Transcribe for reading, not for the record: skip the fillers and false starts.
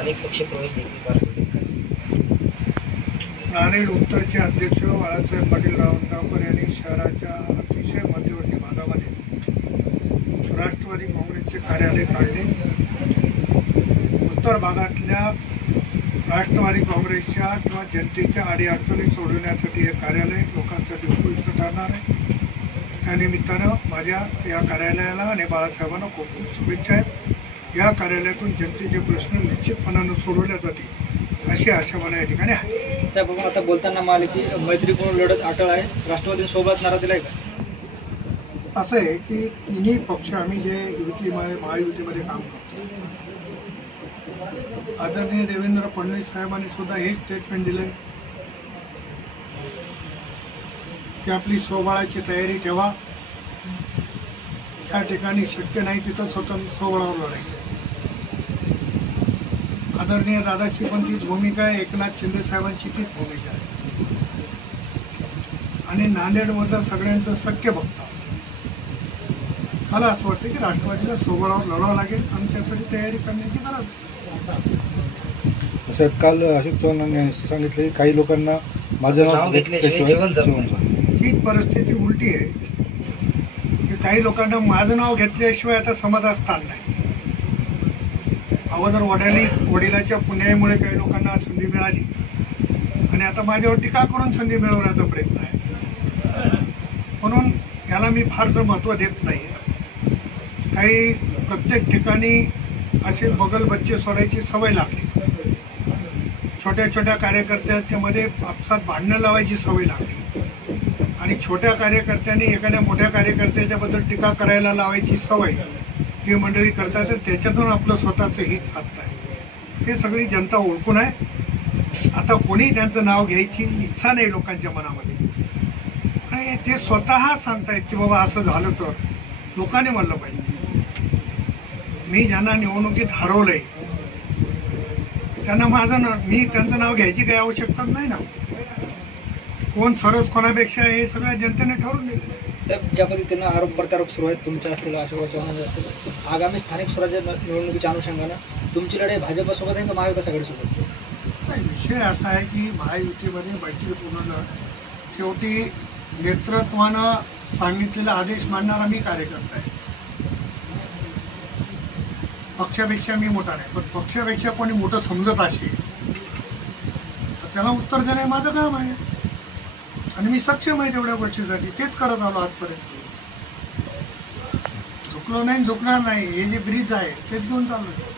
अनेक पक्ष प्रवेश देखील नांदेड उत्तरचे अध्यक्ष बाळासाहेब पाटील रावणगावकर यांनी शहराच्या अतिशय मध्यवर्ती भागामध्ये राष्ट्रवादी काँग्रेसचे कार्यालय काढले। उत्तर भागातल्या राष्ट्रवादी काँग्रेसच्या किंवा जनतेच्या अडीअडचणी सोडवण्यासाठी हे कार्यालय लोकांसाठी उपयुक्त ठरणार आहे। त्यानिमित्तानं माझ्या या कार्यालयाला आणि बाळासाहेबांना खूप खूप शुभेच्छा आहेत। या कार्यालयातून जनतेचे प्रश्न निश्चितपणानं सोडवले जातील अशी आशा मला या ठिकाणी आहे। साहेब, आता बोलताना म्हणाले की मैत्रीपूर्ण लढत अटळ आहे, राष्ट्रवादीसोबत नारा दिलाय का? असं आहे की तिन्ही पक्ष आम्ही जे युतीमध्ये महायुतीमध्ये काम करतो, आदरणीय देवेंद्र फडणवीस साहेबांनी सुद्धा हे स्टेटमेंट दिले की आपली सोबळाची तयारी ठेवा, ज्या ठिकाणी शक्य नाही तिथं स्वतंत्र सोबळावर लढायचं। आदरणीय दादाची पण तीच भूमिका आहे, एकनाथ शिंदे साहेबांची तीच भूमिका आहे आणि नांदेडमधलं सगळ्यांचं सख्य बघता मला असं वाटतं की राष्ट्रवादीला सोबळावर लढावं लागेल आणि त्यासाठी तयारी करण्याची गरज आहे। साहेब, काल अशोक चव्हाणांनी सांगितलं की काही लोकांना माझं नाव घेतल्याशिवाय जेवण जात नाही। हीच परिस्थिती उलटी आहे की काही लोकांना माझं नाव घेतल्याशिवाय आता समाजात स्थान नाही। अगोदर वडिलाच्या पुण्यामुळे काही लोकांना संधी मिळाली आणि आता माझ्यावर टीका करून संधी मिळवण्याचा प्रयत्न आहे, म्हणून याला मी फारसं महत्त्व देत नाही। काही प्रत्येक ठिकाणी असे बगल बच्चे सोडायची सवय लागली, छोट्या छोट्या कार्यकर्त्यांच्या मध्ये आपसात भांडणं लावायची सवय लागली आणि छोट्या कार्यकर्त्यांनी एखाद्या मोठ्या कार्यकर्त्याच्याबद्दल टीका करायला लावायची सवय ही मंडळी करतात, तर त्याच्यातून आपलं स्वतःचं हित साधत आहे। हे सगळी जनता ओळखून आहे। आता कोणी त्यांचं नाव घ्यायची इच्छा नाही लोकांच्या मनामध्ये आणि ते स्वतः सांगतायत की बाबा असं झालं तर लोकांनी म्हणलं पाहिजे। मी ज्यांना निवडणुकीत हरवलंय त्यांना मी त्यांचं नाव घ्यायची काही आवश्यकता नाही ना। कोण सरस कोणापेक्षा हे सगळ्या जनतेने ठरवून दिलेलं आहे। साहेब, ज्या पद्धतीनं आरोप प्रत्यारोप सुरू आहेत तुमच्या असतील, अशोक चव्हाण असतील, आगामी स्थानिक स्वराज्य निवडणुकीच्या अनुषंगानं तुमची लढाई भाजपसोबत आहे का महाविकास आघाडीसोबत? नाही, विषय असा आहे की महायुतीमध्ये मैत्रीपूर्ण लढत, शेवटी नेतृत्वानं सांगितलेला आदेश मानणारा मी कार्यकर्ता आहे। पक्षापेक्षा मी मोठा नाही, पण पक्षापेक्षा कोणी मोठं समजत असेल तर त्याला उत्तर देणं माझं काम आहे आणि मी सक्षम आहे तेवढ्या गोष्टीसाठी, तेच करत आलो आजपर्यंत। झुकलो नाही, झुकणार नाही, हे जे ब्रिज आहे तेच घेऊन चाललोय।